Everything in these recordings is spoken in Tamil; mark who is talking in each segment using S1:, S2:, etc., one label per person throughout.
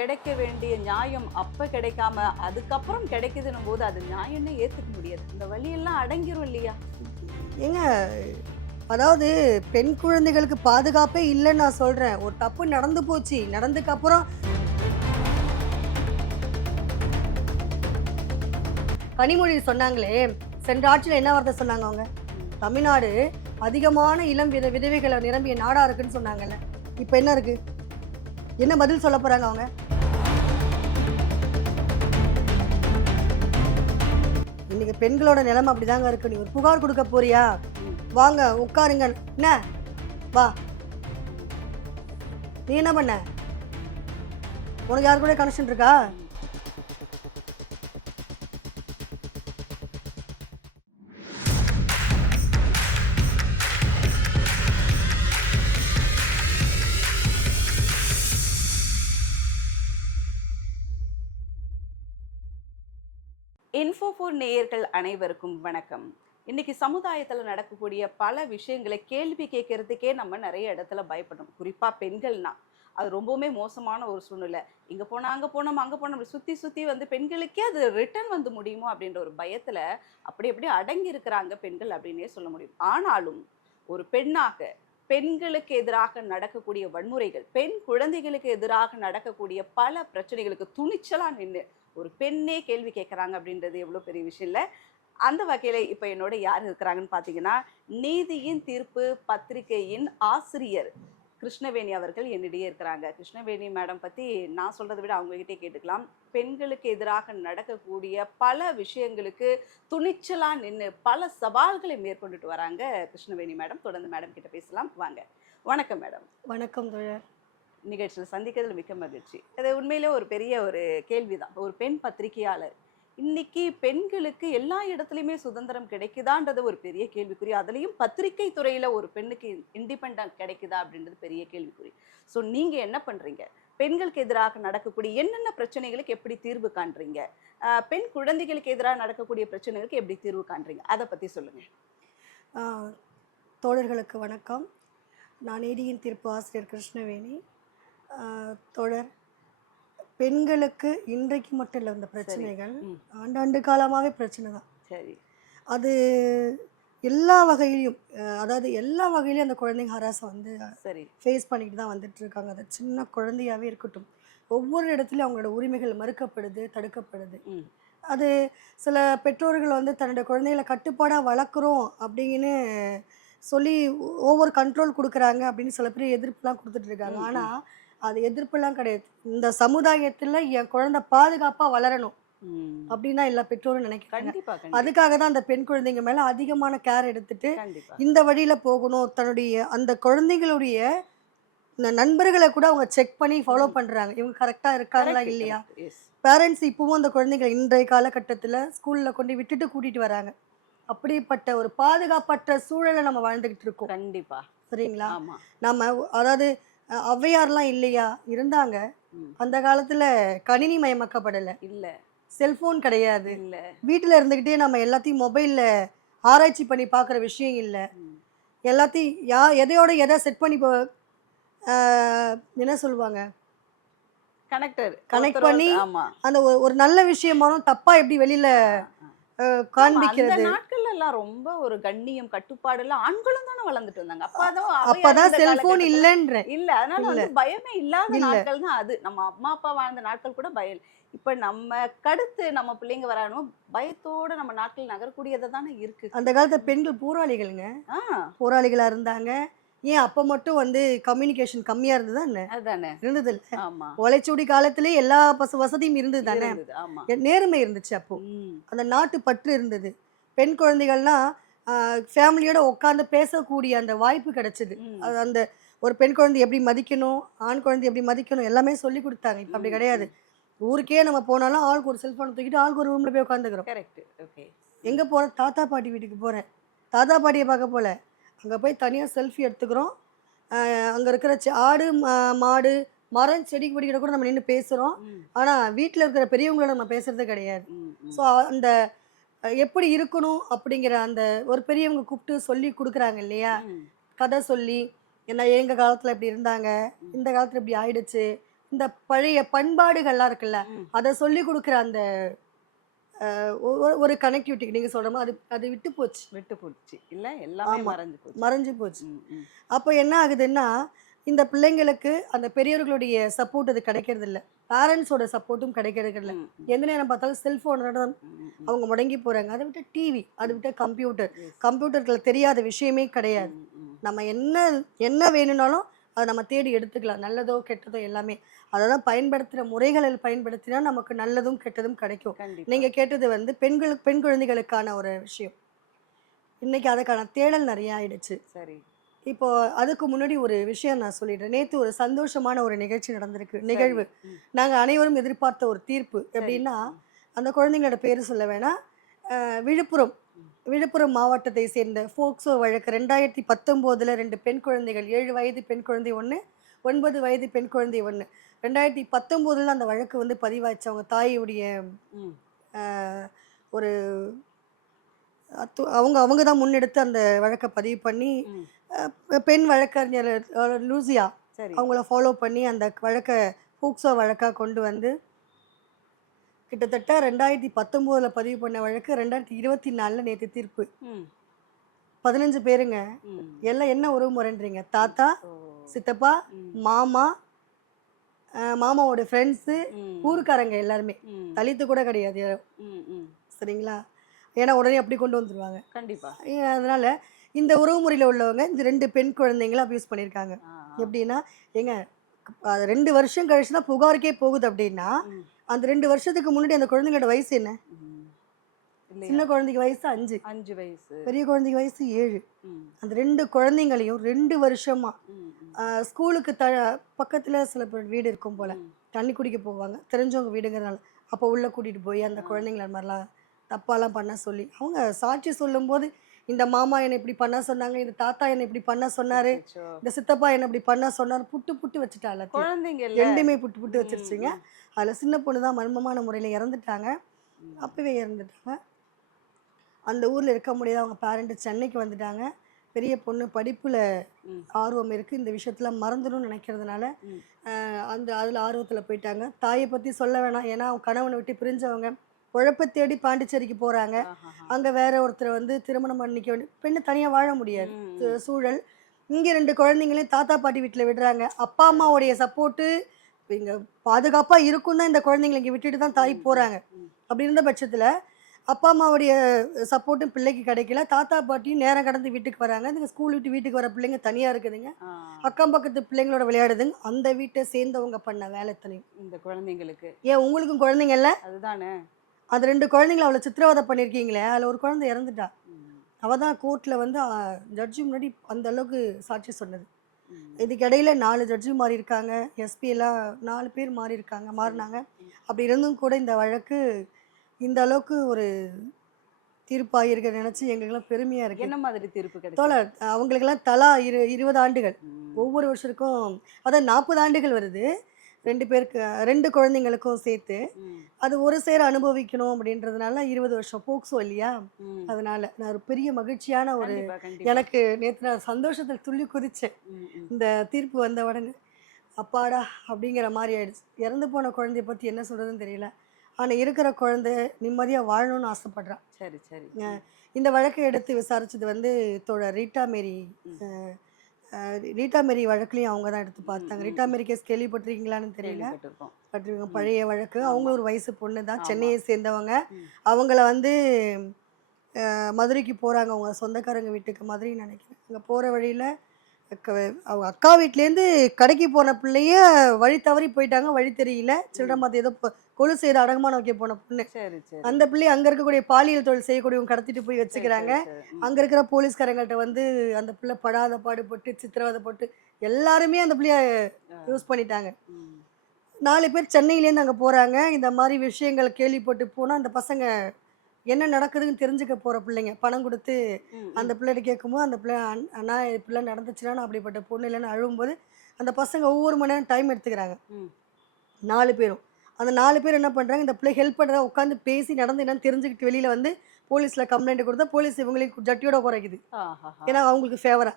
S1: கிடைக்க வேண்டிய நியாயம் அப்போ கிடைக்காம அதுக்கப்புறம் கிடைக்குதுன்னும் போது அது நியாயம்னு ஏற்றுக்க முடியாது. இந்த வழியெல்லாம் அடங்கிரும் இல்லையா?
S2: ஏங்க அதாவது பெண் குழந்தைகளுக்கு பாதுகாப்பே இல்லைன்னு நான் சொல்றேன். ஒரு தப்பு நடந்து போச்சு நடந்ததுக்கு அப்புறம் கனிமொழி சொன்னாங்களே சென்ற ஆட்சியில் என்ன வார்த்தை சொன்னாங்க அவங்க? தமிழ்நாடு அதிகமான இளம் வித விதவைகளை நிரம்பிய நாடா இருக்குன்னு சொன்னாங்கல்ல. இப்போ என்ன இருக்கு? என்ன பதில் சொல்ல போறாங்க அவங்க? இன்னைக்கு பெண்களோட நிலைமை அப்படிதாங்க இருக்கு. நீ ஒரு புகார் கொடுக்க போறியா? வாங்க உட்காருங்க. என்ன? வா. நீ என்ன பண்ண? உனக்கு யாரு கூட கனெக்ஷன் இருக்கா?
S1: நேயர்கள் அனைவருக்கும் வணக்கம். இன்னைக்கு சமுதாயத்தில் நடக்கக்கூடிய பல விஷயங்களை கேள்வி கேட்கறதுக்கே நம்ம நிறைய இடத்துல பயப்படணும். குறிப்பாக பெண்கள்னா அது ரொம்பவுமே மோசமான ஒரு சூழ்நிலை. இங்கே போனால் அங்கே போனோம் அங்கே போனோம் அப்படி சுற்றி வந்து பெண்களுக்கே அது ரிட்டர்ன் வந்து முடியுமோ அப்படின்ற ஒரு பயத்தில் அப்படி அப்படியே அடங்கி இருக்கிறாங்க பெண்கள் அப்படின்னே சொல்ல முடியும். ஆனாலும் ஒரு பெண்ணாக பெண்களுக்கு எதிராக நடக்கக்கூடிய வன்முறைகள் பெண் குழந்தைகளுக்கு எதிராக நடக்கக்கூடிய பல பிரச்சனைகளுக்கு துணிச்சலாக நின்று ஒரு பெண்ணே கேள்வி கேட்குறாங்க அப்படின்றது எவ்வளோ பெரிய விஷயம் இல்லை. அந்த வகையில் இப்போ என்னோட யார் இருக்கிறாங்கன்னு பார்த்தீங்கன்னா நீதியின் தீர்ப்பு பத்திரிகையின் ஆசிரியர் கிருஷ்ணவேணி அவர்கள் என்னிடையே இருக்கிறாங்க. கிருஷ்ணவேணி மேடம் பற்றி நான் சொல்கிறத விட அவங்ககிட்டே கேட்டுக்கலாம். பெண்களுக்கு எதிராக நடக்கக்கூடிய பல விஷயங்களுக்கு துணிச்சலாக நின்று பல சவால்களை மேற்கொண்டுட்டு வராங்க கிருஷ்ணவேணி மேடம் தொடர்ந்து மேடம் கிட்ட பேசலாம். வாங்க. வணக்கம் மேடம்
S2: வணக்கம் தோழர்.
S1: நிகழ்ச்சியில் சந்திக்கிறதுல மிக்க மகிழ்ச்சி. அது உண்மையிலே ஒரு பெரிய ஒரு கேள்விதான். ஒரு பெண் பத்திரிகையாளர். இன்னைக்கு பெண்களுக்கு எல்லா இடத்துலையுமே சுதந்திரம் கிடைக்குதான்றது ஒரு பெரிய கேள்விக்குறி. அதுலேயும் பத்திரிகை துறையில் ஒரு பெண்ணுக்கு இண்டிபெண்டன்ட் கிடைக்குதா அப்படின்றது பெரிய கேள்விக்குறி. ஸோ நீங்கள் என்ன பண்ணுறீங்க பெண்களுக்கு எதிராக நடக்கக்கூடிய என்னென்ன பிரச்சனைகளுக்கு எப்படி தீர்வு காண்றீங்க? பெண் குழந்தைகளுக்கு எதிராக நடக்கக்கூடிய பிரச்சனைகளுக்கு எப்படி தீர்வு காண்றீங்க? அதை பற்றி
S2: சொல்லுங்கள் தோழர்களுக்கு வணக்கம். நான் நீதியின் தீர்ப்பு ஆசிரியர் கிருஷ்ணவேணி. தோழர் பெண்களுக்கு இன்றைக்கு மட்டும் இல்லை இந்த பிரச்சனைகள். ஆண்டாண்டு காலமாகவே பிரச்சனை தான்.
S1: சரி.
S2: அது எல்லா வகையிலையும் அதாவது எல்லா வகையிலையும் அந்த குழந்தைங்க ஹராசம் வந்து
S1: சரி.
S2: ஃபேஸ் பண்ணிட்டு தான் வந்துட்டு இருக்காங்க அது சின்ன குழந்தையாவே இருக்கட்டும். ஒவ்வொரு இடத்துலையும் அவங்களோட உரிமைகள் மறுக்கப்படுது தடுக்கப்படுது. அது சில பெற்றோர்கள் வந்து தன்னோட குழந்தைகளை கட்டுப்பாடாக வளர்க்குறோம் அப்படின்னு சொல்லி ஓவர் கண்ட்ரோல் கொடுக்குறாங்க அப்படின்னு சில பேர் எதிர்ப்புலாம் கொடுத்துட்டு இருக்காங்க. ஆனால் அது எதிர்ப்புலாம் கிடையாது. இந்த சமுதாயத்தில் என் குழந்தை பாதுகாப்பாக வளரணும். அப்படின்னு எல்லா பெற்றோரும் நினைக்கிறாங்க. அதுக்காக தான் அந்த பெண் குழந்தைங்க மேலே அதிகமான கேர் எடுத்துட்டு இந்த வழியில போகணும். தன்னுடைய அந்த குழந்தைகளுடைய ந- நண்பர்களை கூட அவங்க செக் பண்ணி ஃபாலோ
S1: ம்.
S2: பண்றாங்க. இவங்க கரெக்டா இருக்காங்களா இல்லையா. பேரண்ட்ஸ் இப்பவும் அந்த குழந்தைகளை இன்றைய காலகட்டத்துல ஸ்கூல்ல கொண்டு விட்டுட்டு கூட்டிட்டு வராங்க. அப்படிப்பட்ட ஒரு பாதுகாப்பற்ற சூழலை நம்ம வாழ்ந்துகிட்டு இருக்கோம்.
S1: கண்டிப்பா.
S2: சரிங்களா? நம்ம அதாவது ஔவையார்லாம் இல்லையா? இருந்தாங்க. அந்த காலத்துல கணினி மயமாக்கப்படலை.
S1: இல்ல.
S2: செல்போன் கிடையாது.
S1: இல்ல.
S2: வீட்டில் இருந்துக்கிட்டே நம்ம எல்லாத்தையும் மொபைலில் ஆராய்ச்சி பண்ணி பார்க்குற விஷயம் இல்லை. எல்லாத்தையும் யா எதையோட எதை செட் பண்ணி ஆஹ், என்ன சொல்லுவாங்க?
S1: கனெக்டர்.
S2: Connect பண்ணி அந்த ஒரு- நல்ல விஷயமானும் தப்பா எப்படி வெளியில காண்பிக்கிறது.
S1: எல்லாம் ரொம்ப ஒரு கண்ணியம் கட்டுப்பாடு எல்லாம் ஆண்களும் தானே வளர்ந்துட்டு வந்தாங்க அப்பதான்
S2: அப்பதான் செல்போன் இல்லைன்ற
S1: இல்ல அதனால வந்து பயமே இல்லாத
S2: இல்ல.
S1: நாட்கள் தான் அது. நம்ம அம்மா அப்பா வாழ்ந்த நாட்கள் கூட பயம். இப்ப நம்ம கடுத்து நம்ம பிள்ளைங்க வரானும் பயத்தோட நம்ம நாட்கள் நகரக்கூடியது தானே இருக்கு.
S2: அந்த காலத்துல பெண்கள் போராளிகள்ங்க. போராளிகளா இருந்தாங்க. ஏன் அப்ப மட்டும் வந்து கம்யூனிகேஷன் கம்மியா இருந்ததா
S1: அதுதானே
S2: இருந்தது ஓலைச்சுவடி காலத்திலே எல்லா பச வசதியும் இருந்தது தானே? நேர்மை இருந்துச்சு அப்போ. அந்த நாட்டு பற்று இருந்தது. பெண் குழந்தைகள்னா ஃபேமிலியோட உட்காந்து பேசக்கூடிய அந்த வாய்ப்பு கிடைச்சது. அந்த ஒரு பெண் குழந்தை எப்படி மதிக்கணும் ஆண் குழந்தை எப்படி மதிக்கணும் எல்லாமே சொல்லி கொடுத்தாங்க. இப்போ அப்படி கிடையாது. ஊருக்கே நம்ம போனாலும் ஆளுக்கு ஒரு செல்ஃபோன் தூக்கிட்டு ஆளுக்கு ஒரு ரூமில் போய் உட்காந்துக்கிறோம்
S1: கரெக்ட் ஓகே
S2: எங்கே போகிறேன் தாத்தா பாட்டி வீட்டுக்கு போகிறேன் தாத்தா பாட்டியை பார்க்க போல. அங்கே போய் தனியாக செல்ஃபி எடுத்துக்கிறோம். அங்கே இருக்கிற ஆடு மாடு மரம் செடி கொடிக்கிட்ட கூட நம்ம நின்று பேசுகிறோம் ஆனால் வீட்டில் இருக்கிற பெரியவங்களோட நம்ம பேசுறது கிடையாது. ஸோ அந்த எப்படி இருக்கணும் அப்படிங்கிற அந்த ஒரு பெரியவங்க கூப்பிட்டு சொல்லி கொடுக்குறாங்க இல்லையா? கதை சொல்லி என்ன எங்கள் காலத்தில் இப்படி இருந்தாங்க? இந்த காலத்தில் இப்படி ஆயிடுச்சு? இந்த பழைய பண்பாடுகள்லாம் இருக்குல்ல. அதை சொல்லி கொடுக்குற அந்த ஒரு கனெக்டிவிட்டி நீங்க சொல்ற மாதிரி அது அது விட்டு போச்சு.
S1: விட்டு போச்சு. இல்ல எல்லாமே. மறைஞ்சு போச்சு.
S2: மறைஞ்சு போச்சு. அப்போ என்ன ஆகுதுன்னா இந்த பிள்ளைங்களுக்கு அந்த பெரியவர்களுடைய சப்போர்ட் அது கிடைக்கிறது இல்ல பேரண்ட்ஸோட சப்போர்ட்டும் கிடைக்கிறது இல்ல எந்த நேரம் பார்த்தாலும் தான்
S1: ம்.
S2: அவங்க முடங்கி போறாங்க. அதை விட்டு டிவி அதை விட்டு கம்ப்யூட்டர்
S1: Yes.
S2: கம்ப்யூட்டர்ல தெரியாத விஷயமே கிடையாது. நம்ம என்ன என்ன வேணும்னாலும் அதை நம்ம தேடி எடுத்துக்கலாம். நல்லதோ கெட்டதோ எல்லாமே. அதெல்லாம் பயன்படுத்துகிற முறைகளில் பயன்படுத்தினா நமக்கு நல்லதும் கெட்டதும் கிடைக்கும்.
S1: கண்டிப்பா.
S2: நீங்க கேட்டது வந்து பெண்களுக்கு பெண் குழந்தைகளுக்கான ஒரு விஷயம். இன்னைக்கு அதுக்கான தேடல் நிறைய ஆயிடுச்சு.
S1: சரி.
S2: இப்போ அதுக்கு முன்னாடி ஒரு விஷயம் நான் சொல்லிடுறேன். நேத்து ஒரு சந்தோஷமான ஒரு நிகழ்ச்சி நடந்திருக்கு. நிகழ்வு.
S1: சரி. ம்,
S2: நாங்க அனைவரும் எதிர்பார்த்த ஒரு தீர்ப்பு. எப்படின்னா அந்த குழந்தைங்களோட பேர் சொல்ல வேணாம். விழுப்புரம். விழுப்புரம் மாவட்டத்தை சேர்ந்த ஃபோக்சோ வழக்கு ரெண்டாயிரத்தி பத்தொம்போதில் ரெண்டு பெண் குழந்தைகள் ஏழு வயது பெண் குழந்தை ஒன்று ஒன்பது வயது பெண் குழந்தை ஒன்று ரெண்டாயிரத்தி பத்தொம்போதில் அந்த வழக்கு வந்து பதிவாச்சு. அவங்க தாயுடைய ஒரு அவங்க அவங்க தான் முன்னெடுத்து அந்த வழக்கை பதிவு பண்ணி பெண் வழக்கறிஞர் லூசியா அவங்கள ஃபாலோ பண்ணி அந்த வழக்கை ஃபூக்ஸோ வழக்காக கொண்டு வந்து கிட்டத்தட்ட ரெண்டாயிரத்தி பத்தொம்போதில் பதிவு பண்ண வழக்கு ரெண்டாயிரத்தி இருபத்தி நாலில் நேற்று தீர்ப்பு. பதினஞ்சு பேருங்க. எல்லாம் என்ன உறவு முறைன்றீங்க? தாத்தா. சித்தப்பா மாமா மாமாவோட ஃப்ரெண்ட்ஸு ஊருக்காரங்க எல்லாருமே. தலித்து கூட கிடையாது. சரிங்களா? ஏன்னா உடனே அப்படி கொண்டு வந்துருவாங்க.
S1: கண்டிப்பா.
S2: ஏன் அதனால இந்த உறவு முறையில் உள்ளவங்க இந்த ரெண்டு பெண் குழந்தைங்களை அபியூஸ் பண்ணியிருக்காங்க. எப்படின்னா அது ரெண்டு வருஷம் கழிச்சு தான் புகாருக்கே போகுது அப்படின்னா அந்த ரெண்டு வருஷத்துக்கு முன்னாடி அந்த குழந்தைங்களோட வயசு என்ன? சின்ன குழந்தைக்கு வயசு அஞ்சு.
S1: அஞ்சு வயசு.
S2: பெரிய குழந்தைக்கு வயசு ஏழு. அந்த ரெண்டு குழந்தைங்களையும் ரெண்டு வருஷமா ஸ்கூலுக்கு த பக்கத்துல சில பேர் வீடு இருக்கும் போல. தண்ணி குடிக்க போவாங்க. தெரிஞ்சவங்க வீடுங்கிறனால அப்போ உள்ள கூட்டிட்டு போய் அந்த. குழந்தைங்கள மாதிரிலாம் தப்பாலாம் பண்ண சொல்லி அவங்க சாட்சி சொல்லும்போது இந்த மாமா என்னை இப்படி பண்ண சொன்னாங்க இந்த தாத்தா என்னை இப்படி பண்ண சொன்னாரு. இந்த சித்தப்பா என்ன இப்படி பண்ண சொன்னாரு புட்டு புட்டு வச்சுட்டா எல்லாத்தையும்.
S1: குழந்தைங்க
S2: ரெண்டுமே புட்டு புட்டு வச்சிருச்சுங்க. அதுல சின்ன பொண்ணு தான் மர்மமான முறையில் இறந்துட்டாங்க. அப்பவே இறந்துட்டாங்க. அந்த ஊர்ல இருக்க முடியாத அவங்க பேரண்ட் சென்னைக்கு வந்துட்டாங்க. பெரிய பொண்ணு படிப்புல. ஆர்வம் இருக்கு. இந்த விஷயத்துல மறந்துடும் நினைக்கிறதுனால அந்த அதுல ஆர்வத்துல போயிட்டாங்க. தாயை பத்தி சொல்ல வேணாம். ஏன்னா அவங்க கணவனை விட்டு பிரிஞ்சவங்க. உழைப்ப தேடி பாண்டிச்சேரிக்கு போறாங்க.
S1: ஆஹாஹா.
S2: அங்க வேற ஒருத்தரை வந்து திருமணம் பண்ணிக்க வேண்டிய பெண்ணு தனியா வாழ முடியாது. சூழல். இங்க ரெண்டு குழந்தைங்களையும் தாத்தா பாட்டி வீட்டுல விடுறாங்க. அப்பா அம்மாவுடைய சப்போர்ட்டு இங்க பாதுகாப்பா இருக்கும் தான் இந்த குழந்தைங்களை இங்க விட்டுட்டு தான் தாய்
S1: ம்.
S2: அப்படி இருந்த பட்சத்துல அப்பா அம்மாவுடைய சப்போர்ட்டும் பிள்ளைக்கு கிடைக்கல. தாத்தா பாட்டியும் நேரம் கடந்து வீட்டுக்கு வராங்க. இந்த ஸ்கூல் விட்டு வீட்டுக்கு வர பிள்ளைங்க தனியா இருக்குதுங்க. அக்கம் பக்கத்து பிள்ளைங்களோட விளையாடுதுங்க. அந்த வீட்டை சேர்ந்தவங்க பண்ண வேலை தனியும்
S1: இந்த குழந்தைங்களுக்கு.
S2: ஏன் உங்களுக்கும் குழந்தைங்க இல்ல?
S1: அதுதானே.
S2: அது ரெண்டு குழந்தைங்கள அவளை சித்திரவதை பண்ணிருக்கீங்களே அதுல ஒரு குழந்தை இறந்துட்டா.
S1: ம்,
S2: அவ தான் கோர்ட்ல வந்து ஜட்ஜி முன்னாடி அந்த அளவுக்கு சாட்சி சொன்னது.
S1: ம்.
S2: இதுக்கு இடையில நாலு ஜட்ஜி மாறி இருக்காங்க. எஸ்பி எல்லாம் நாலு பேர் மாறி இருக்காங்க மாறினாங்க. அப்படி இருந்தும் கூட இந்த வழக்கு இந்த அளவுக்கு ஒரு தீர்ப்பாயிருக்க நினைச்சு எங்களுக்கெல்லாம் பெருமையா இருக்கு.
S1: என்ன மாதிரி தீர்ப்பு
S2: தோழர் அவங்களுக்கெல்லாம் தலா இரு இருபது ஆண்டுகள். ஒவ்வொரு வருஷத்துக்கும் அதான் நாற்பது ஆண்டுகள் வருது. ரெண்டு பேருக்கு ரெண்டு குழந்தைங்களுக்கும் சேர்த்து அது ஒரு சேர அனுபவிக்கணும் அப்படின்றதுனால இருபது வருஷம் போக்சோ இல்லையா? அதனால நான் ஒரு பெரிய மகிழ்ச்சியான ஒரு எனக்கு நேற்று நான் சந்தோஷத்தில் துள்ளி குதிச்சேன். இந்த தீர்ப்பு வந்த உடனே அப்பாடா அப்படிங்கிற மாதிரி ஆயிடுச்சு. இறந்து போன குழந்தைய பற்றி என்ன சொல்கிறதுன்னு தெரியல. ஆனால் இருக்கிற குழந்தை நிம்மதியாக வாழணும்னு ஆசைப்படுறான்.
S1: சரி சரி.
S2: இந்த வழக்கை எடுத்து விசாரிச்சது வந்து தோழர் ரீட்டா மேரி ரீட்டா மேரி வழக்குலையும் அவங்க தான் எடுத்து பார்த்தாங்க. ரீட்டா மேரி கேஸ் கேள்விப்பட்டிருக்கீங்களான்னு தெரியல.
S1: ம்.
S2: பழைய வழக்கு. அவங்க ஒரு வயசு பொண்ணு தான். சென்னையை சேர்ந்தவங்க. அவங்கள வந்து மதுரைக்கு போகிறாங்க அவங்க சொந்தக்காரங்க வீட்டுக்கு. மதுரை நினைக்கிறேன். அங்கே போகிற வழியில் அவங்க அக்கா வீட்லேருந்து கடைக்கு போன பிள்ளைய வழி தவறி போயிட்டாங்க வழி தெரியல. சில்லற மாத்த ஏதோ கொலுசு ஏதோ அடகமான வைக்க போன பொண்ணு. அந்த பிள்ளைய அங்கே இருக்கக்கூடிய பாலியல் தொழில் செய்யக்கூடியவங்க கடத்திட்டு போய் வச்சுக்கிறாங்க. அங்கே இருக்கிற போலீஸ்காரங்கள்ட்ட வந்து அந்த பிள்ளை படாத பாடுபட்டு சித்திரவதைப்பட்டு எல்லாருமே அந்த பிள்ளைய. யூஸ் பண்ணிட்டாங்க. நாலு பேர் சென்னையிலேருந்து அங்கே போகிறாங்க இந்த மாதிரி விஷயங்கள் கேள்விப்பட்டு போனால் அந்த பசங்க என்ன நடக்குதுன்னு தெரிஞ்சுக்க போகிற பிள்ளைங்க. பணம் கொடுத்து. அந்த பிள்ளைகிட்ட கேட்கும்போது அந்த பிள்ளை "அண்- அண்ணா இப்படிலாம் நடந்துச்சுன்னா நான் அப்படிப்பட்ட பொண்ணு இல்லைன்னு அழுகும்போது அந்த பசங்க ஒவ்வொரு மணி நேரம் டைம் எடுத்துக்கிறாங்க. நாலு பேரும். அந்த நாலு பேர் என்ன பண்ணுறாங்க இந்த பிள்ளை ஹெல்ப் பண்ணுறதா உட்காந்து பேசி நடந்து என்னன்னு தெரிஞ்சுக்கிட்டு வெளியில் வந்து போலீஸில் கம்ப்ளைண்ட் கொடுத்தா போலீஸ் இவங்களையும் ஜட்டியோட குறைக்குது. ஏன்னா அவங்களுக்கு ஃபேவரா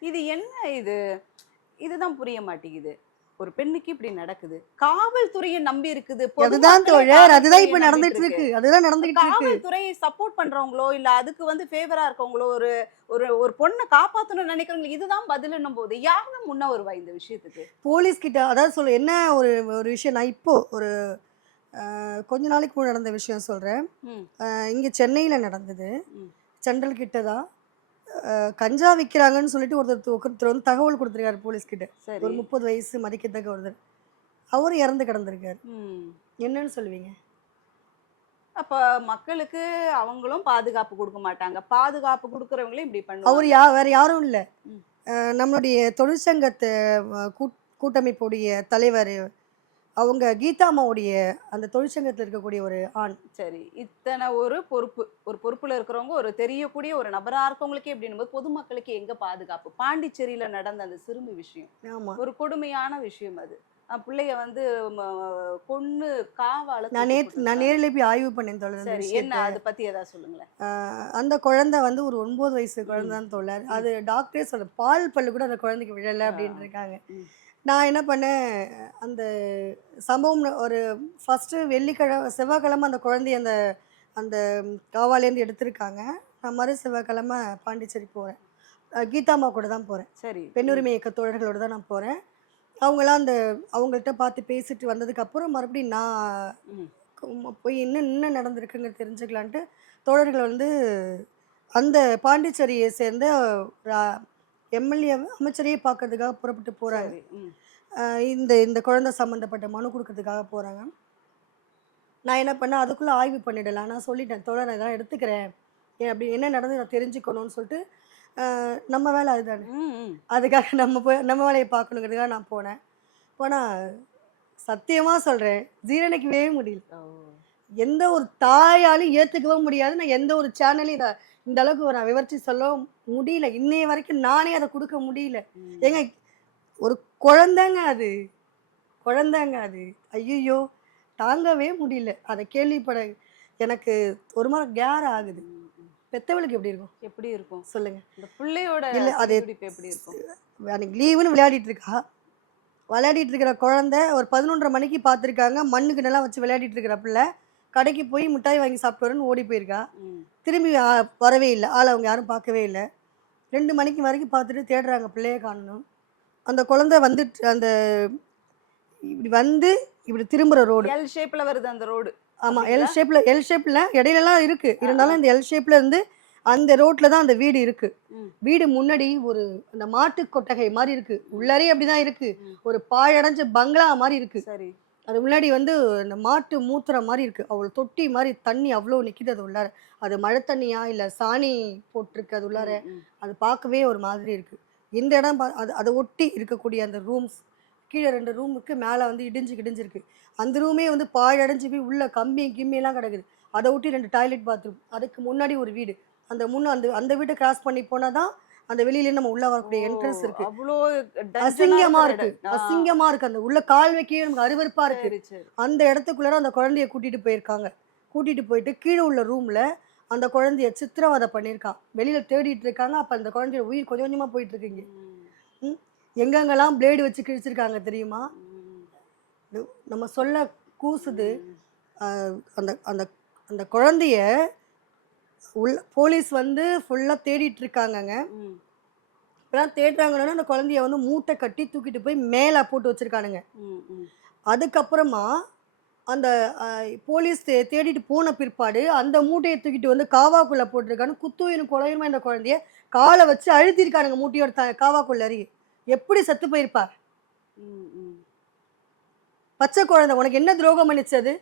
S1: இது என்ன இது? இதுதான் புரிய மாட்டேங்குது. ஒரு பெண்ணுக்கு இப்படி நடக்குது. காவல்துறையை நம்பி இருக்குது.
S2: அதுதான் தோழர் அதுதான் இப்ப நடந்துட்டு இருக்கு. அதுதான் நடந்துகிட்டு இருக்கு.
S1: காவல்துறையை சப்போர்ட் பண்றவங்களோ இல்ல அதுக்கு வந்து ஃபேவரா இருக்கவங்களோ ஒரு ஒரு ஒரு பொண்ணை காப்பாத்தணும்னு நினைக்கிறவங்களுக்கு இதுதான் பதிலுன்னும் போது யாரு முன்ன வருவா இந்த விஷயத்துக்கு?
S2: போலீஸ் கிட்ட அதாவது சொல்ல என்ன ஒரு ஒரு விஷயம் நான் இப்போ ஒரு கொஞ்ச நாளைக்கு முன்னாடி நடந்த விஷயம் சொல்றேன். இங்க சென்னையில நடந்தது. சென்ட்ரல் கிட்ட தான். கஞ்சா விற்கிறாங்கன்னு சொல்லிட்டு ஒருத்தர் ஒருத்தர் வந்து தகவல் கொடுத்துருக்காரு போலீஸ் கிட்ட
S1: சரி.
S2: ஒரு முப்பது வயசு மதிக்கத்தக்க ஒருத்தர். அவர் இறந்து கிடந்திருக்காரு. என்னன்னு சொல்லுவீங்க?
S1: அப்ப மக்களுக்கு அவங்களும் பாதுகாப்பு கொடுக்க மாட்டாங்க. பாதுகாப்பு கொடுக்கறவங்களே இப்படி
S2: அவர்
S1: பண்ணுவாங்க
S2: யா வேற யாரும் இல்லை. நம்மளுடைய தொழிற்சங்கத்து கூட்டமைப்புடைய தலைவர் அவங்க கீதாமாவுடைய அந்த தொழிற்சங்கத்தில் இருக்கக்கூடிய ஒரு ஆண்.
S1: சரி. இத்தனை ஒரு பொறுப்பு. ஒரு பொறுப்புல இருக்கிறவங்க ஒரு தெரியக்கூடிய ஒரு நபரா இருக்கவங்களுக்கே எப்படின்னும் போது பொதுமக்களுக்கு எங்க பாதுகாப்பு? பாண்டிச்சேரியில நடந்த அந்த சிறுமி விஷயம்.
S2: ஆமா.
S1: ஒரு கொடுமையான விஷயம் அது. பிள்ளைய வந்து ம, கொன்னு காவால
S2: நான் நேத்து நான். நேரில் போய் ஆய்வு பண்ணேன் தோழர்
S1: சரி. என்ன? அதை பத்தி ஏதாவது சொல்லுங்களேன்.
S2: அந்த குழந்தை வந்து ஒரு ஒன்பது வயசு குழந்தைன்னு தோழர். அது டாக்டரே சொல்ல பால் பல்லு கூட அந்த குழந்தைக்கு விழலை அப்படின்னு இருக்காங்க. நான் என்ன பண்ணேன் அந்த சம்பவம் ஒரு ஃபஸ்ட்டு வெள்ளிக்கிழமை செவ்வாய்க்கிழமை அந்த குழந்தைய அந்த அந்த காவாலேருந்து எடுத்திருக்காங்க. நான் மறு செவ்வாய்க்கிழமை பாண்டிச்சேரி போகிறேன் கீதாம்மா கூட தான் போகிறேன்
S1: சரி.
S2: பெண்ணுரிமை இயக்க தோழர்களோட தான் நான் போகிறேன் அவங்களாம் அந்த அவங்கள்ட்ட பார்த்து பேசிட்டு வந்ததுக்கப்புறம் மறுபடியும் நான் போய் இன்னும் என்ன நடந்திருக்குங்கிறது தெரிஞ்சுக்கலான்ட்டு தோழர்கள் வந்து அந்த பாண்டிச்சேரியை சேர்ந்த எம்எல்ஏ அமைச்சரையே பார்க்கறதுக்காக புறப்பட்டு
S1: ம்.
S2: இந்த இந்த குழந்தை சம்மந்தப்பட்ட மனு கொடுக்கறதுக்காக போகிறாங்க நான் என்ன பண்ணேன்? அதுக்குள்ளே ஆய்வு பண்ணிடலாம். நான் சொல்லிட்டேன் தோழர் நான் இதெல்லாம் எடுத்துக்கிறேன். ஏன் அப்படி என்ன நடந்து நான் தெரிஞ்சுக்கணும்னு சொல்லிட்டு நம்ம வேலை அதுதானே. அதுக்காக நம்ம போய் நம்ம வேலையை பார்க்கணுங்கிறதுக்காக நான் போனேன். போனால் சத்தியமாக சொல்கிறேன் ஜீரணிக்கவே முடியல. எந்த ஒரு தாயாலும் ஏற்றுக்கவே முடியாது. நான் எந்த ஒரு சேனலையும் இதை இந்த அளவுக்கு நான் விவரித்து சொல்ல முடியல. இன்னைய வரைக்கும் நானே அதை கொடுக்க முடியல. ஏங்க ஒரு குழந்தைங்க அது. குழந்தைங்க அது. ஐயோ தாங்கவே முடியல. அதை கேள்விப்பட எனக்கு ஒரு மாதிரி கேர் ஆகுது. பெத்தவளுக்கு எப்படி இருக்கும்?
S1: எப்படி இருக்கும்?
S2: சொல்லுங்க.
S1: இந்த பிள்ளையோட
S2: இல்ல, அது-
S1: எப்படி இருக்கும்?
S2: அன்னைக்கு லீவுன்னு விளையாடிட்டு இருக்கா. விளையாடிட்டு இருக்கிற குழந்தை ஒரு பதினொன்றரை மணிக்கு பார்த்துருக்காங்க. மண்ணுக்கு நல்லா வச்சு விளையாடிட்டு இருக்கிற பிள்ளை. கடைக்கு போய் மிட்டாய் வாங்கி சாப்பிட்டு வரேன்னு ஓடி போயிருக்கா. திரும்பி வரவே இல்லை. ஆள் அவங்க யாரும் பார்க்கவே இல்லை. ரெண்டு மணிக்கு வரைக்கும் பார்த்துட்டு தேடுறாங்க பிள்ளைய காணணும். அந்த குழந்தை வந்துட்டு அந்த இப்படி வந்து இப்படி திரும்புகிற ரோடு.
S1: எல் ஷேப்ல வருது அந்த ரோடு.
S2: ஆமாம் எல் ஷேப்பில் எல் ஷேப்பில் இடையிலலாம் இருக்குது இருந்தாலும் இந்த எல் ஷேப்பில் இருந்து அந்த ரோட்டில் தான் அந்த வீடு இருக்குது. வீடு முன்னாடி ஒரு அந்த மாட்டு கொட்டகை மாதிரி இருக்குது உள்ளாரே அப்படி தான் இருக்குது. ஒரு பாழடைஞ்ச பங்களா மாதிரி இருக்குது
S1: சரி.
S2: அது முன்னாடி வந்து அந்த மாட்டு மூத்திர மாதிரி இருக்குது அவ்வளோ தொட்டி மாதிரி தண்ணி அவ்வளோ நிற்கிது அது உள்ளார. அது மழை தண்ணியா இல்லை சாணி போட்டிருக்கு அது உள்ளார. அது பார்க்கவே ஒரு மாதிரி இருக்குது இந்த இடம் பா- அது அதை ஒட்டி இருக்கக்கூடிய அந்த ரூம்ஸ் கீழே ரெண்டு ரூமுக்கு மேலே வந்து இடிஞ்சு கிடிஞ்சிருக்கு. அந்த ரூமே வந்து பாழடைஞ்சு போய் உள்ள கம்பி கிம்மியெல்லாம் கிடக்குது. அதை ஒட்டி ரெண்டு டாய்லெட் பாத்ரூம். அதுக்கு முன்னாடி ஒரு வீடு. அந்த முன்ன அந்த அந்த வீட்டை கிராஸ் பண்ணி போனால் தான் அந்த வெளியில நம்ம உள்ள வரக்கூடிய என்ட்ரன்ஸ் இருக்கு.
S1: அவ்வளோ
S2: அசிங்கமா இருக்கு. அசிங்கமா இருக்கு. அந்த உள்ள கால் வைக்கவே நமக்கு அருவருப்பா இருக்கு. அந்த இடத்துக்குள்ளார அந்த குழந்தைய கூட்டிட்டு போயிருக்காங்க. கூட்டிட்டு போயிட்டு கீழே உள்ள ரூம்ல அந்த குழந்தைய சித்திரவதை பண்ணியிருக்கான். வெளியில தேடிட்டு இருக்காங்க. அப்ப அந்த குழந்தையோட உயிர் கொஞ்சம் கொஞ்சமா போயிட்டு இருக்குங்க
S1: ம்,
S2: எங்கெங்கெல்லாம் பிளேடு வச்சு கிழிச்சிருக்காங்க தெரியுமா? நம்ம சொல்ல கூசுது அந்த அந்த அந்த குழந்தைய உள்ள போலீஸ் வந்து ஃபுல்லாக தேடிட்டு இருக்காங்கங்க இப்போலாம் தேடுறாங்கன்னா அந்த குழந்தைய வந்து மூட்டை கட்டி தூக்கிட்டு போய் மேலே போட்டு வச்சிருக்கானுங்க. அதுக்கப்புறமா அந்த போலீஸ் தேடிட்டு போன பிற்பாடு அந்த மூட்டையை தூக்கிட்டு வந்து காவாக்குள்ள போட்டிருக்கான்னு குத்துயிரும் கொலையுமா இந்த குழந்தைய காலை வச்சு அழுத்திருக்கானுங்க மூட்டையோட த காவாக்குள்ள அறி எப்படி செத்து போயிருப்பா. பச்சை குழந்தை உனக்கு என்ன துரோகம் பண்ணிச்சு அது?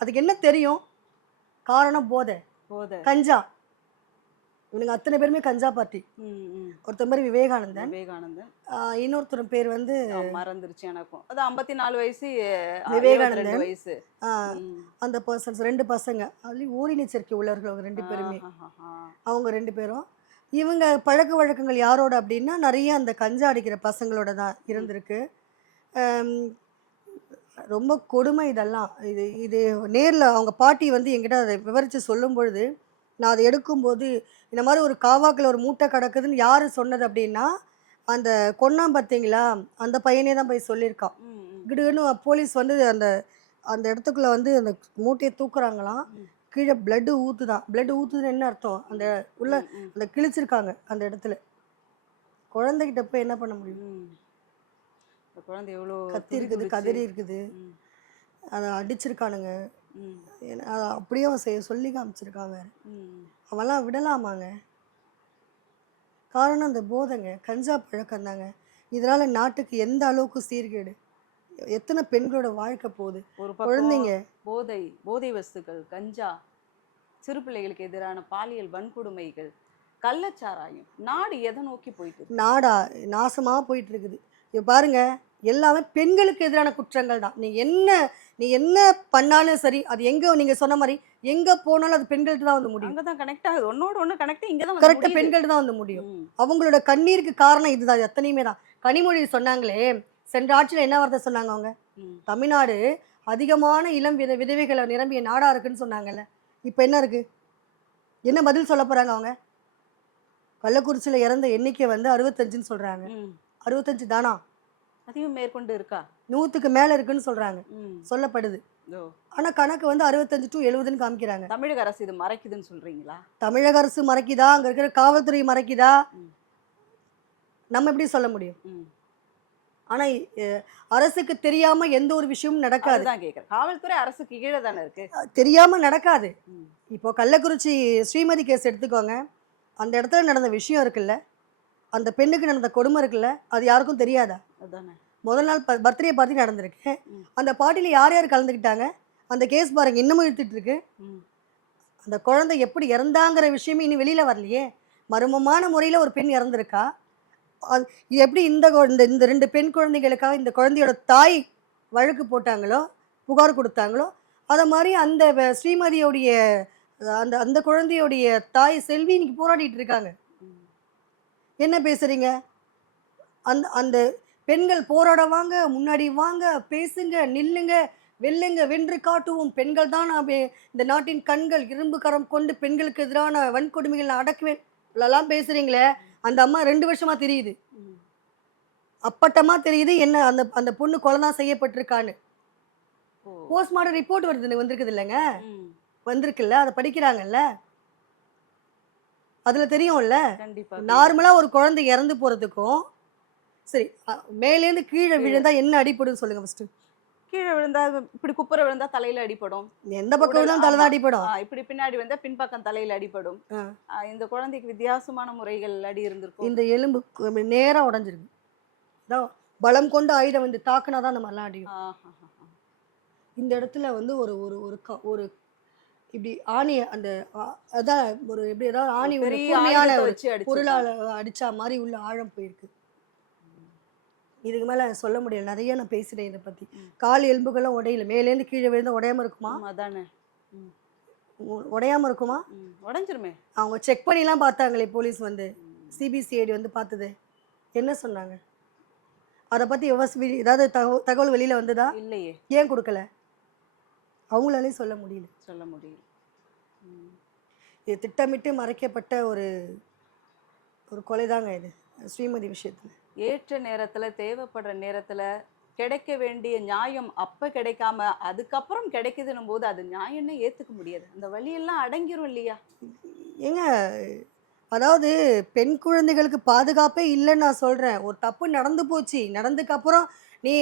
S2: அதுக்கு என்ன தெரியும்? காரணம் போத. கஞ்சா. இவனுங்க அத்தனை பேருமே கஞ்சா பார்ட்டி. ஒருத்தர் மாதிரி விவேகானந்தன்.
S1: விவேகானந்தன்.
S2: இன்னொருத்தர் பேர் வந்து
S1: மறந்துருச்சு எனக்கும். அது ஐம்பத்தி நாலு வயசு
S2: விவேகானந்தன்.
S1: 22 வயசு.
S2: அந்த பர்சன்ஸ் ரெண்டு பசங்க. அதுலேயும் ஓரின சேர்க்கை உள்ளவர்கள் அவங்க ரெண்டு பேருமே. அவங்க ரெண்டு பேரும். இவங்க பழக்க வழக்கங்கள் யாரோட அப்படின்னா நிறைய அந்த கஞ்சா அடிக்கிற பசங்களோட தான் இருந்திருக்கு. ரொம்ப கொடுமை இதெல்லாம். இது இது நேரில் அவங்க பாட்டி வந்து என்கிட்ட அதை விவரித்து சொல்லும் பொழுது நான் அதை எடுக்கும்போது இந்த மாதிரி ஒரு காவாக்கில் ஒரு மூட்டை கிடக்குதுன்னு யார் சொன்னது அப்படின்னா அந்த கொன்னான் பார்த்தீங்களா? அந்த பையனே தான் போய் சொல்லியிருக்கான். கிடுன்னு போலீஸ் வந்து அந்த அந்த இடத்துக்குள்ள வந்து அந்த மூட்டையை தூக்குறாங்களாம். கீழே பிளட்டு ஊத்துதான். பிளட் ஊத்துதுன்னு என்ன அர்த்தம்? அந்த உள்ள அந்த கிழிச்சிருக்காங்க அந்த இடத்துல. குழந்தைகிட்ட போய் என்ன பண்ண முடியும்?
S1: குழந்தை எவ்வளோ
S2: கத்தி இருக்குது. கதறி இருக்குது அதை அடிச்சிருக்கானுங்க. அதை அப்படியே அவன் செய்ய சொல்லி காமிச்சிருக்கான் வேற.
S1: ம்.
S2: அவன்லாம் விடலாமாங்க? காரணம் அந்த போதைங்க. கஞ்சா பழக்கம் தாங்க. இதனால நாட்டுக்கு எந்த அளவுக்கு சீர்கேடு? எத்தனை பெண்களோட வாழ்க்கை போகுது?
S1: ஒரு
S2: குழந்தைங்க.
S1: போதை போதை வஸ்துக்கள் கஞ்சா சிறு பிள்ளைகளுக்கு எதிரான பாலியல் வன்கொடுமைகள் கள்ளச்சாராயம் நாடு எதை நோக்கி போயிட்டு?
S2: நாடா நாசமா போயிட்டு இருக்குது. இப்போ பாருங்க எல்லாமே பெண்களுக்கு எதிரான குற்றங்கள் தான். நீ என்ன நீ என்ன பண்ணாலும் சரி அது எங்க நீங்க சொன்ன மாதிரி எங்க போனாலும் அது பெண்கள்கிட்ட தான் வந்து முடியும்.
S1: அங்கதான் கனெக்ட் ஆகுது. ஒன்னோட ஒண்ணு கனெக்ட் இங்க தான்
S2: கரெக்டாக பெண்கள்கிட்ட தான் வந்து முடியும். அவங்களோட கண்ணீருக்கு காரணம் இதுதான் இது எத்தனையுமே தான். கனிமொழி சொன்னாங்களே சென்ற ஆட்சியில் என்ன வார்த்தை சொன்னாங்க அவங்க? தமிழ்நாடு அதிகமான இளம் வித விதவைகளை நிரம்பிய நாடா இருக்குன்னு சொன்னாங்கல்ல. இப்போ என்ன இருக்கு? என்ன பதில் சொல்ல போறாங்க அவங்க? கள்ளக்குறிச்சியில் இறந்த எண்ணிக்கை வந்து அறுபத்தஞ்சுன்னு சொல்றாங்க. அறுபத்தஞ்சு தானா?
S1: அதையும் மேற்கொண்டு இருக்கா?
S2: நூற்றுக்கு மேலே இருக்குன்னு சொல்றாங்க.
S1: ம்.
S2: சொல்லப்படுது.
S1: ஓ.
S2: ஆனா கணக்கு வந்து அறுபத்தஞ்சு டு எழுபதுன்னு காமிக்கிறாங்க.
S1: தமிழக அரசு இது மறைக்குதுன்னு சொல்றீங்களா?
S2: தமிழக அரசு மறைக்குதா? அங்க இருக்கிற காவல்துறை மறைக்குதா. நம்ம எப்படி சொல்ல முடியும்?
S1: ம்.
S2: ஆனா அஹ், அரசுக்கு தெரியாம எந்த ஒரு விஷயமும் நடக்காது.
S1: கேக்குறேன். காவல்துறை அரசுக்கு கீழே தானே இருக்கு?
S2: தெரியாம நடக்காது. இப்போ கள்ளக்குறிச்சி ஸ்ரீமதி கேஸ் எடுத்துக்கோங்க. அந்த இடத்துல நடந்த விஷயம் இருக்குல்ல? அந்த பெண்ணுக்கு நடந்த கொடுமை இருக்குல்ல அது யாருக்கும் தெரியாதா?
S1: அதானே.
S2: முதல் நாள் பர்த்டே பார்ட்டி நடந்திருக்கு. அந்த பார்ட்டியில் யார் யார் கலந்துக்கிட்டாங்க? அந்த கேஸ் பாருங்க இன்னமும் இழுத்துட்டு இருக்கு. அந்த குழந்தை எப்படி இறந்தாங்கிற விஷயமே இனி வெளியில வரலையே. மர்மமான முறையில் ஒரு பெண் இறந்திருக்கா? அது எப்படி இந்த இந்த இந்த ரெண்டு பெண் குழந்தைகளுக்காக இந்த குழந்தையோட தாய் வழக்கு போட்டாங்களோ புகார் கொடுத்தாங்களோ அதை மாதிரி அந்த ஸ்ரீமதியோடைய அந்த அந்த குழந்தையோடைய தாய் செல்வி இன்னைக்கு போராடிட்டு இருக்காங்க. என்ன பேசுறீங்க அந்த அந்த பெண்கள் போராட வாங்க முன்னாடி வாங்க பேசுங்க நில்லுங்க வெல்லுங்க வென்று காட்டுவோம் பெண்கள் தான் நான் இந்த நாட்டின் கண்கள் இரும்பு கரம் கொண்டு பெண்களுக்கு எதிரான வன்கொடுமைகள் நான் அடக்குவேன் இவ்வளோலாம் பேசுறீங்களே அந்த அம்மா ரெண்டு வருஷமா தெரியுது
S1: ம்.
S2: அப்பட்டமா தெரியுது என்ன அந்த அந்த பொண்ணு கொலை செய்யப்பட்டிருக்கான்னு
S1: ஓ.
S2: போஸ்ட்மார்ட்டம் ரிப்போர்ட் வருது வந்திருக்குது இல்லைங்க. வந்திருக்குல்ல அதை படிக்கிறாங்கல்ல அதுல தெரியும்ல?
S1: கண்டிப்பா
S2: நார்மலா ஒரு குழந்தை இறந்து போறதுக்கும் சரி மேலேந்து கீழே விழுந்தா என்ன அடிப்படுன்னு சொல்லுங்க ஃபர்ஸ்ட்
S1: கீழே விழுந்தா இப்படி குப்புற விழுந்தா தலையில அடிபடும்.
S2: எந்த பக்கம் தலைதான்
S1: ஆமா.
S2: அடிப்படும்
S1: ஆ, இப்படி பின்னாடி வந்தா பின்பக்கம் தலையில அடிபடும். இந்த குழந்தைக்கு வித்தியாசமான முறைகள் அடி இருந்திருக்கும்.
S2: இந்த எலும்பு கு- நேரா உடைஞ்சிருக்கு பலம் கொண்டு ஆயுதம் வந்து தாக்குனா தான் அந்த மாதிரிலாம் அடியும். இந்த இடத்துல வந்து ஒரு ஒரு ஒரு இப்படி ஆணி அந்த அதான் ஒரு எப்படி ஏதாவது ஆணி கூர்மையான ஒரு
S1: அடிச்சிருக்காங்க.
S2: பொருளால அடிச்சா மாதிரி உள்ள ஆழம் போயிருக்கு. இதுக்கு மேல சொல்ல முடியல. நிறைய நான் பேசுறேன் இதை
S1: ம்.
S2: கால் எலும்புகளும் உடையல. மேலேந்து கீழே விழுந்து உடையாம இருக்குமா?
S1: அதானே.
S2: உ- உடையாம இருக்குமா.
S1: உடைஞ்சிருமே.
S2: அவங்க செக் பண்ணிலாம் பார்த்தாங்களே போலீஸ் வந்து. சிபிசிஐடி வந்து பார்த்தது. என்ன சொன்னாங்க? அதை பத்தி விவசாய வி- ஏதாவது தகவ- தகவல் வெளியில வந்ததா?
S1: இல்லையே.
S2: ஏன் கொடுக்கல? அவங்களாலே சொல்ல முடியல.
S1: சொல்ல முடியல.
S2: இது திட்டமிட்டு மறைக்கப்பட்ட ஒரு ஒரு கொலைதாங்க இது. ஸ்ரீமதி விஷயத்துல.
S1: ஏற்ற நேரத்துல தேவைப்படுற நேரத்துல கிடைக்க வேண்டிய நியாயம் அப்ப கிடைக்காம அதுக்கப்புறம் கிடைக்குதுன்னும் போது அது நியாயம்னு ஏத்துக்க முடியாது. அந்த வழியெல்லாம் அடங்கிரும் இல்லையா?
S2: ஏங்க அதாவது பெண் குழந்தைகளுக்கு பாதுகாப்பே இல்லைன்னு நான் சொல்றேன். ஒரு தப்பு நடந்து போச்சு. நடந்ததுக்கு அப்புறம் நீ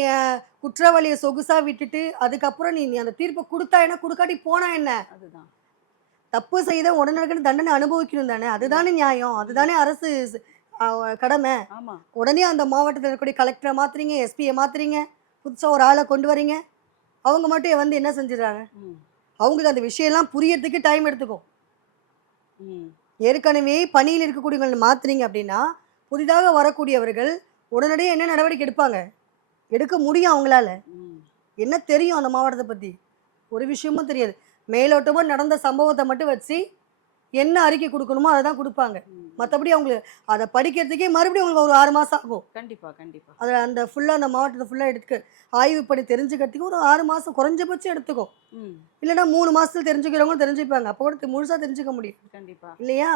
S2: குற்றவாளியை சொகுசா விட்டுட்டு அதுக்கப்புறம் நீ நீ அந்த தீர்ப்பை கொடுத்தா என்ன? கொடுக்காட்டி போனா என்ன?
S1: அதுதான்.
S2: தப்பு செய்த உடனடிக்கு தண்டனை அனுபவிக்கணும் தானே? அதுதானே நியாயம். அதுதானே அரசு கடமை. உடனே அந்த மாவட்டத்தில் இருக்கக்கூடிய கலெக்டரை மாத்துறீங்க எஸ்பியை மாத்துறீங்க புதுசா ஒரு ஆளை கொண்டு வரீங்க. அவங்க மட்டும் வந்து என்ன செஞ்சிடறாங்க. அவங்களுக்கு அந்த விஷயம்லாம் புரியறதுக்கு டைம் எடுத்துக்கும். ஏற்கனவே பணியில் இருக்கக்கூடியவங்களை மாத்துறீங்க அப்படின்னா புதிதாக வரக்கூடியவர்கள் உடனடியே என்ன நடவடிக்கை எடுப்பாங்க? எடுக்க முடியும் அவங்களால. என்ன தெரியும் அந்த மாவட்டத்தை பத்தி? ஒரு விஷயமும் தெரியாது. மேலோட்டமா நடந்த சம்பவத்தை மட்டும் வச்சு என்ன அறிக்கை கொடுக்கணுமோ அதை தான் கொடுப்பாங்க. மற்றபடி அவங்களுக்கு அதை படிக்கிறதுக்கே மறுபடியும் உங்களுக்கு ஒரு ஆறு மாசம் ஆகும்.
S1: கண்டிப்பா கண்டிப்பா.
S2: அதில் அந்த ஃபுல்லாக அந்த மாவட்டத்தை ஃபுல்லாக எடுக்க ஆய்வு பண்ணி தெரிஞ்சுக்கிறதுக்கு ஒரு ஆறு மாதம் குறைஞ்சபட்சம் எடுத்துக்கும். இல்லைன்னா மூணு மாசத்துல தெரிஞ்சுக்கிறவங்க தெரிஞ்சுப்பாங்க. அப்போ கூட முழுசாக தெரிஞ்சுக்க முடியும்.
S1: கண்டிப்பா.
S2: இல்லையா?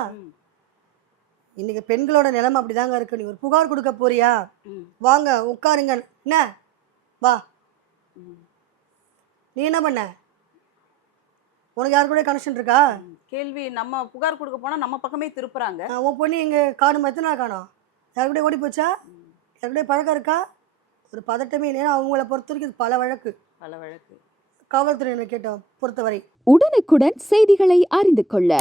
S2: இன்னைக்கு பெண்களோட நிலைமை அப்படிதாங்க இருக்கு. நீ ஒரு புகார் கொடுக்க போறியா? வாங்க உட்காருங்க. என்ன? வா. நீ என்ன பண்ண? உனக்கு யாரு கூட கனெக்ஷன் இருக்கா.
S1: கேள்வி நம்ம புகார் கொடுக்க போனா நம்ம பக்கமே திருப்புறாங்க.
S2: உன் பொண்ணு இங்கே காணும் எத்தனை நாள் காணும்? யாரு கூட ஓடி போச்சா? யாரு கூட பழக்கம் இருக்கா? ஒரு பதட்டமே இல்லை ஏன்னா அவங்கள பொறுத்த வரைக்கும் பல வழக்கு.
S1: பல வழக்கு.
S2: காவல்துறையினை கேட்டோம் பொறுத்தவரை.
S3: உடனுக்குடன் செய்திகளை அறிந்து கொள்ள